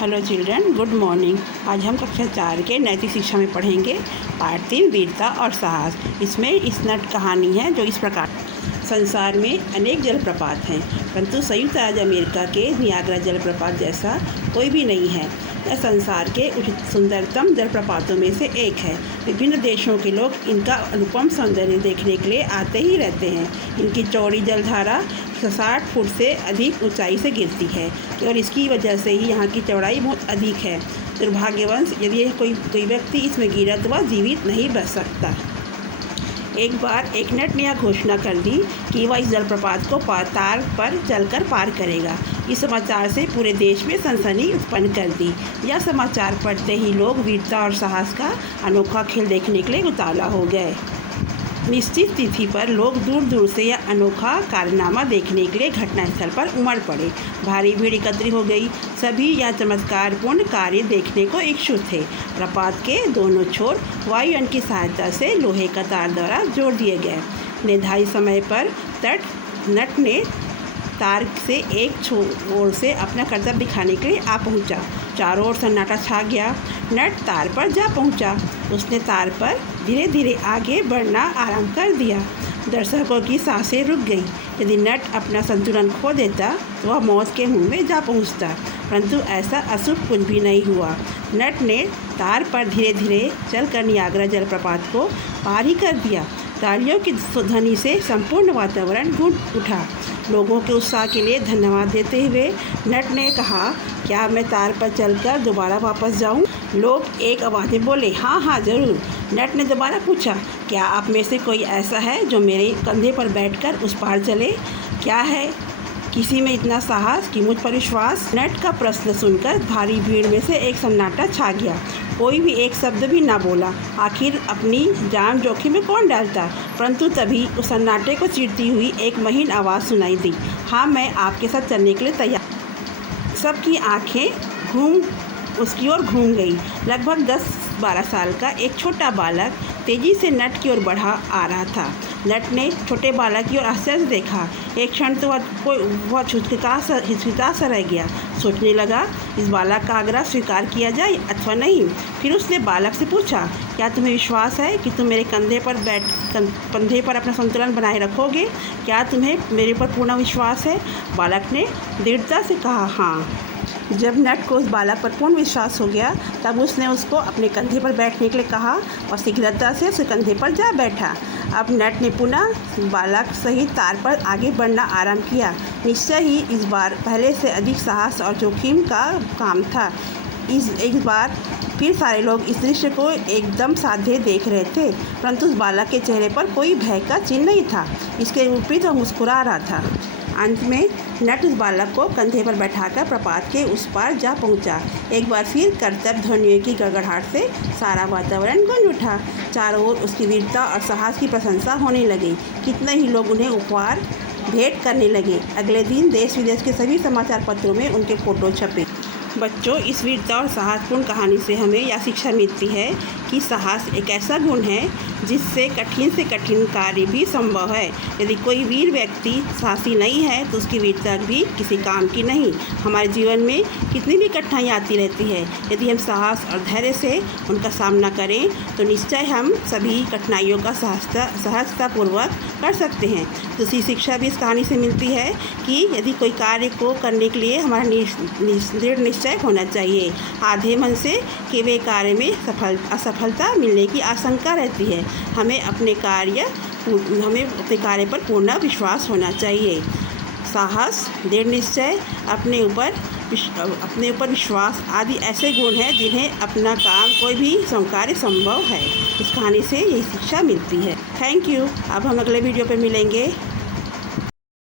Hello children, good morning. आज हम कक्षा 4 के नैतिक शिक्षा में पढ़ेंगे पाठ 3 वीरता और साहस। इसमें इस नट कहानी है जो इस प्रकार। संसार में अनेक जलप्रपात हैं, परंतु संयुक्त राज्य अमेरिका के नियाग्रा जलप्रपात जैसा कोई भी नहीं है। यह संसार के सुंदरतम जलप्रपातों में से एक है। विभिन्न देशों के लोग इनका अनुपम सौंदर्य देखने के लिए आते ही रहते हैं। इनकी चौड़ी जलधारा 160 फुट से अधिक ऊंचाई से गिरती है और इसकी वजह से ही यहाँ की चौड़ाई बहुत अधिक है। दुर्भाग्यवश यदि कोई व्यक्ति इसमें गिरा तो वह जीवित नहीं बच सकता। एक बार एक नट ने यह घोषणा कर दी कि वह इस जलप्रपात को तार पर चलकर पार करेगा। इस समाचार से पूरे देश में सनसनी उत्पन्न कर दी। यह समाचार पढ़ते ही लोग वीरता और साहस का अनोखा खेल देखने के लिए उतावला हो गए। निश्चित तिथि पर लोग दूर दूर से यह अनोखा कारनामा देखने के लिए घटनास्थल पर उमड़ पड़े। भारी भीड़ एकत्र हो गई। सभी यह चमत्कारपूर्ण कार्य देखने को इच्छुक थे। प्रपात के दोनों छोर वायुयान की सहायता से लोहे का तार द्वारा जोड़ दिए गए। निर्धारित समय पर नट ने तार से एक ओर से अपना कर्तव्य दिखाने के लिए आ पहुंचा। चारों ओर सन्नाटा छा गया। नट तार पर जा पहुंचा। उसने तार पर धीरे धीरे आगे बढ़ना आरंभ कर दिया। दर्शकों की सांसें रुक गईं। यदि नट अपना संतुलन खो देता तो वह मौत के मुंह में जा पहुंचता, परंतु ऐसा अशुभ कुछ भी नहीं हुआ। नट ने तार पर धीरे धीरे चलकर नियाग्रा जलप्रपात को पार ही कर दिया। तालियों की ध्वनि से संपूर्ण वातावरण गूंज उठा। लोगों के उत्साह के लिए धन्यवाद देते हुए नट ने कहा, क्या मैं तार पर चलकर दोबारा वापस जाऊं? लोग एक आवाज़ में बोले, हाँ हाँ ज़रूर। नट ने दोबारा पूछा, क्या आप में से कोई ऐसा है जो मेरे कंधे पर बैठकर उस पार चले? क्या है किसी में इतना साहस कि मुझ पर विश्वास? नट का प्रश्न सुनकर भारी भीड़ में से एक सन्नाटा छा गया। कोई भी एक शब्द भी ना बोला। आखिर अपनी जान जोखिम में कौन डालता? परंतु तभी उस सन्नाटे को चीरती हुई एक महीन आवाज़ सुनाई दी, हाँ, मैं आपके साथ चलने के लिए तैयार। सबकी आंखें उसकी ओर घूम गई। लगभग 10-12 साल का एक छोटा बालक तेज़ी से नट की ओर बढ़ा आ रहा था। नट ने छोटे बालक की ओर आश्चर्य से देखा। एक क्षण तो वह हिचकिचा सा रह गया। सोचने लगा, इस बालक का आग्रह स्वीकार किया जाए अथवा नहीं। फिर उसने बालक से पूछा, क्या तुम्हें विश्वास है कि तुम मेरे कंधे पर अपना संतुलन बनाए रखोगे? क्या तुम्हें मेरे पर पूर्ण विश्वास है? बालक ने दृढ़ता से कहा, हाँ। जब नट को उस बालक पर पूर्ण विश्वास हो गया तब उसने उसको अपने कंधे पर बैठने के लिए कहा और शीघ्रता से उसके कंधे पर जा बैठा। अब नट ने पुनः बालक सहित तार पर आगे बढ़ना आरंभ किया। निश्चय ही इस बार पहले से अधिक साहस और जोखिम का काम था। एक बार फिर सारे लोग इस दृश्य को एकदम साधे देख रहे थे, परंतु उस बालक के चेहरे पर कोई भय का चिन्ह नहीं था। इसके विपरीत वह मुस्कुरा रहा था। अंत में नट उस बालक को कंधे पर बैठाकर प्रपात के उस पार जा पहुंचा। एक बार फिर कर्तव्य ध्वनियों की गड़गड़ाहट से सारा वातावरण गूंज उठा। चारों ओर उसकी वीरता और साहस की प्रशंसा होने लगी। कितने ही लोग उन्हें उपहार भेंट करने लगे। अगले दिन देश विदेश के सभी समाचार पत्रों में उनके फोटो छपे। बच्चों, इस वीरता और साहसपूर्ण कहानी से हमें यह शिक्षा मिलती है कि साहस एक ऐसा गुण है जिससे कठिन से कठिन कार्य भी संभव है। यदि कोई वीर व्यक्ति साहसी नहीं है तो उसकी वीरता भी किसी काम की नहीं। हमारे जीवन में कितनी भी कठिनाइयाँ आती रहती है, यदि हम साहस और धैर्य से उनका सामना करें तो निश्चय हम सभी कठिनाइयों का सहजतापूर्वक कर सकते हैं। दूसरी शिक्षा भी इस कहानी से मिलती है कि यदि कोई कार्य को करने के लिए हमारा दृढ़ निश्चय होना चाहिए। आधे मन से किए हुए कार्य में असफलता मिलने की आशंका रहती है। हमें अपने कार्य पर पूर्ण विश्वास होना चाहिए। साहस, दृढ़ निश्चय, अपने ऊपर विश्वास आदि ऐसे गुण हैं जिन्हें अपना काम कोई भी कार्य संभव है। इस कहानी से यही शिक्षा मिलती है। Thank you. अब हम अगले वीडियो पर मिलेंगे।